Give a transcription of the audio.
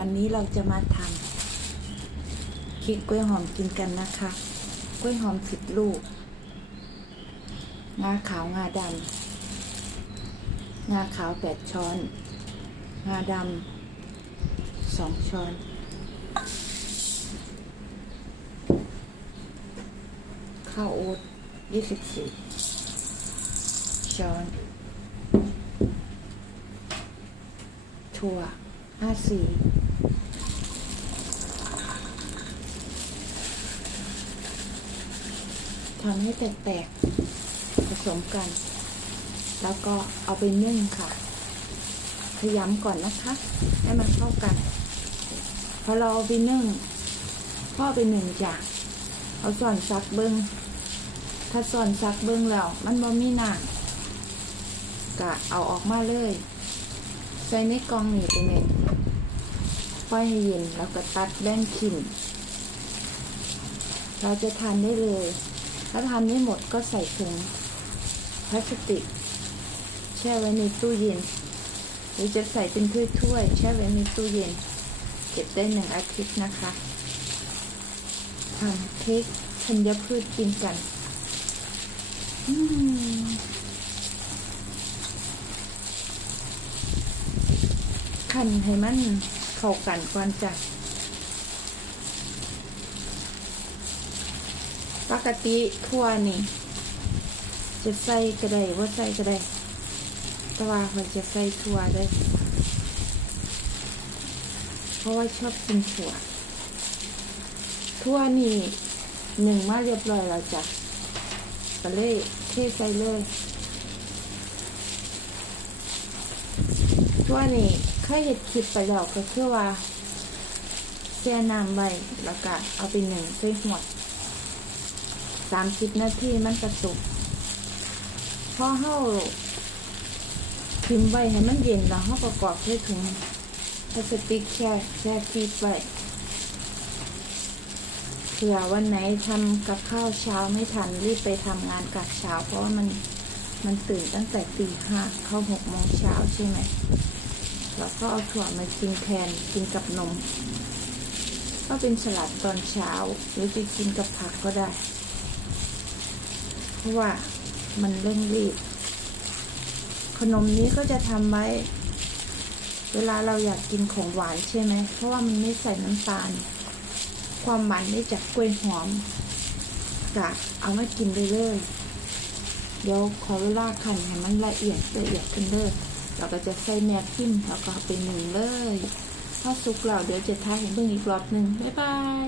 วันนี้เราจะมาทำค้กกล้วยหอมกินกันนะคะ กล้วยหอมสิบลูก งาขาวงาดำงาขาวแปดช้อน งาดำสองช้อน ข้าวโอ๊ตยี่สิบสี่ช้อนถั่วห้าสี่ ทำให้แตกๆผสมกัน แล้วก็เอาไปนึ่งค่ะพยายามก่อนนะคะ ให้มันเข้ากัน พอเราเอาไปนึ่งพ่อไปหนึ่งอย่างเอาส่อนซักเบิงถ้าส่อนซักเบิงแล้วมันบ่มีหนักกะเอาออกมาเลย ใส่ในกล่องนี่ไปเนี่ยปล่อยให้เย็นแล้วก็ตัดแบ่งขินเราจะทานได้เลย ถ้าทานไม่หมดก็ใส่ถุงพลาสติก แช่ไว้ในตู้เย็น หรือจะใส่เป็นถ้วยๆแช่ไว้ในตู้เย็น เก็บได้หนึ่งอาทิตย์นะคะทำเค้กธัญพืชกินกันขันให้มันเข้ากันก่อนจ้ะ ปกติทั่วนี่ จะใส่ก็ได้ว่าใส่ก็ได้แต่ว่าเขาจะใส่ถั่วได้ เพราะว่าชอบกินถั่วทั่วนี่หนึ่งมาเรียบร้อยแล้วจ้ะก็เลยเทใส่เลยทั่วนี่เคยเห็ดคลิปไปแล้วก็คือว่าแช่น้ำไว้แล้วก็เอาไปหนึ่งใส่หมด สามสิบนาทีมันกระสุกพอเฮาทิมไว้ให้มันเย็นแล้วเฮาประกอบด้วยถุงพลาสติกแช่แช่ฟีไว้เผื่อวันไหนทำกับข้าวเช้าไม่ทันรีบไปทำงานกับเช้า เพราะว่ามันมันตื่นตั้งแต่ตีห้าเข้าหกโมงเช้าใช่ไหมแล้วก็เอาถั่วมากินแทนกินกับนม ก็เป็นสลัดตอนเช้า หรือจะกินกับผักก็ได้ ราะว่ามันเร่งรีบ ขนมนี้ก็จะทำไว้ เวลาเราอยากกินของหวานใช่ไหม เพราะว่ามันไม่ใส่น้ำตาล ความหวานได้จากกล้วยหอมกะเอามากินไปเลยเดี๋ยวขอเวลาขันให้มันละเอียดละเอียดกันเลยเราก็จะใส่แมกพิมแล้วก็เอาไปหนึ่งเลย ถ้าสุกแล้วเดี๋ยวจะทาให้เบิ่งอีกรอบหนึ่งบ๊ายบาย